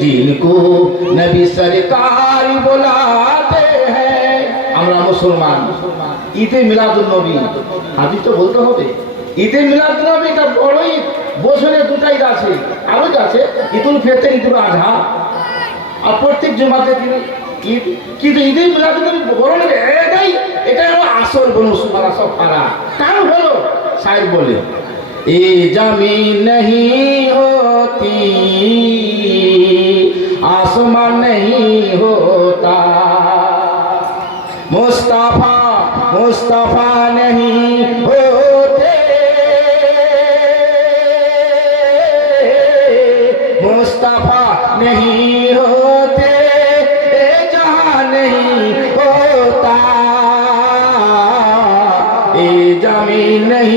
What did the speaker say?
जिनको नबी सरकार बुलाते हैं। আমরা মুসলমান, ঈদে মিলাদুন নবী হাদিস তো বলতে হবে। ঈদে মিলাদুন নবী এটা বড় ঈদ, বছরে দুটাই আছে, আরো আছে ঈদুল ফিতর, ঈদুল আজহা, আর প্রত্যেক জুমাতে ঈদ। কিন্তু ঈদে মিলাদুন নবী বড় নবী এটা হলো আসল বনসুমারা সব ফারা। কারণ হলো শায়ের বলে এ জমিন नहीं होती आसमान नहीं होता, मुस्तफा मुस्तफा नहीं होते, मुस्तफा नहीं होते, जहां नहीं होता, ये जमीन नहीं